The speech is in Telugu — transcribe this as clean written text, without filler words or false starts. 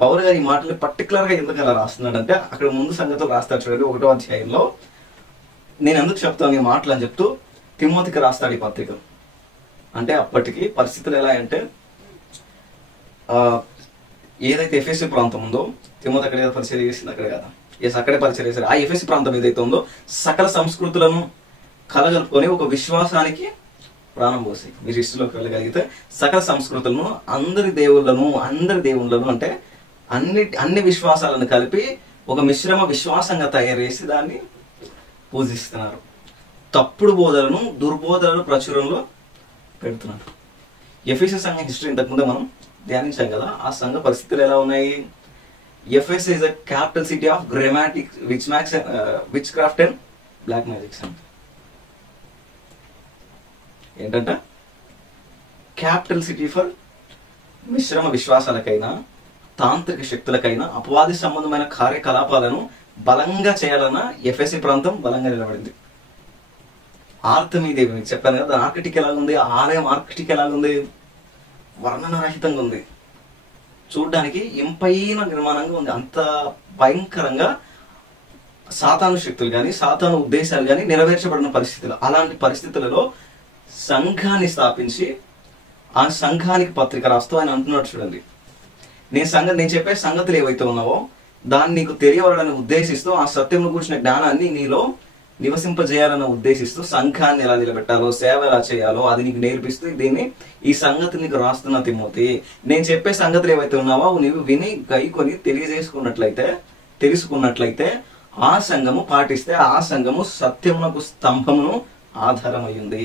పౌలు గారు ఈ మాటలు పర్టికులర్గా ఎందుకు అలా రాస్తున్నాడంటే అక్కడ ముందు సంగతులు రాస్తాడు చూడండి 1వ అధ్యాయంలో. నేను ఎందుకు చెప్తాను ఈ మాటలు అని చెప్తూ తిమోతికి రాస్తాడు ఈ పత్రిక. అంటే అప్పటికి పరిస్థితులు ఎలా అంటే ఏదైతే ఎఫెసీ ప్రాంతం ఉందో, తిమోతి అక్కడ పరిచయం చేసింది అక్కడ కదా, అక్కడే పరిచయం చేశారు. ఆ ఎఫెసీ ప్రాంతం ఏదైతే ఉందో సకల సంస్కృతులను కలగలుపుకొని ఒక విశ్వాసానికి ప్రాణం పోసి మీరు హిస్టరీలోకి వెళ్ళగలిగితే సకల సంస్కృతులను అందరి దేవుళ్ళను అంటే అన్ని విశ్వాసాలను కలిపి ఒక మిశ్రమ విశ్వాసంగా తయారు చేసి దాన్ని పూజిస్తున్నారు. తప్పుడు బోధలను దుర్బోధనలు ప్రచురంలో పెడుతున్నారు. ఎఫెసీ సంఘ హిస్టరీ ఇంతకుముందే మనం ధ్యానించాం కదా. ఆ సంఘ పరిస్థితులు ఎలా ఉన్నాయి? Ephesus is a capital city of grammatic witchcraft and black magics. ఏంటంట? క్యాపిటల్ సిటీ ఫర్ మిశ్రమ విశ్వాసాలకైనా తాంత్రిక శక్తులకైనా అపవాది సంబంధమైన కార్యకలాపాలను బలంగా చేయాలన్న ఎఫెసీ ప్రాంతం బలంగా నిలబడింది. ఆర్తమీదేవి మీకు చెప్పాను కదా, ఆర్కిటిక్ ఎలాగుంది, ఆలయం ఆర్కిటిక్ ఎలాగుంది, వర్ణనరహితంగా ఉంది, చూడ్డానికి ఇంపైన నిర్మాణంగా ఉంది. అంత భయంకరంగా సాతాను శక్తులు కానీ సాతాను ఉద్దేశాలు కానీ నెరవేర్చబడిన పరిస్థితులు. అలాంటి పరిస్థితులలో సంఘాన్ని స్థాపించి ఆ సంఘానికి పత్రిక రాస్తూ ఆయన అంటున్నాడు చూడండి, నేను చెప్పే సంగతులు ఏవైతే ఉన్నావో దాన్ని నీకు తెలియవాలని ఉద్దేశిస్తూ ఆ సత్యంలో కూర్చున్న జ్ఞానాన్ని నీలో నివసింపజేయాలని ఉద్దేశిస్తూ సంఘాన్ని ఎలా నిలబెట్టాలో, సేవ ఎలా చేయాలో అది నీకు నేర్పిస్తూ ఈ సంగతులు నీకు రాస్తున్న తిమోతి. నేను చెప్పే సంగతులు ఏవైతే ఉన్నావో నీవు విని గైకొని తెలుసుకున్నట్లయితే ఆ సంఘము పాటిస్తే ఆ సంఘము సత్యమునకు స్తంభమును ఆధారమయ్యింది.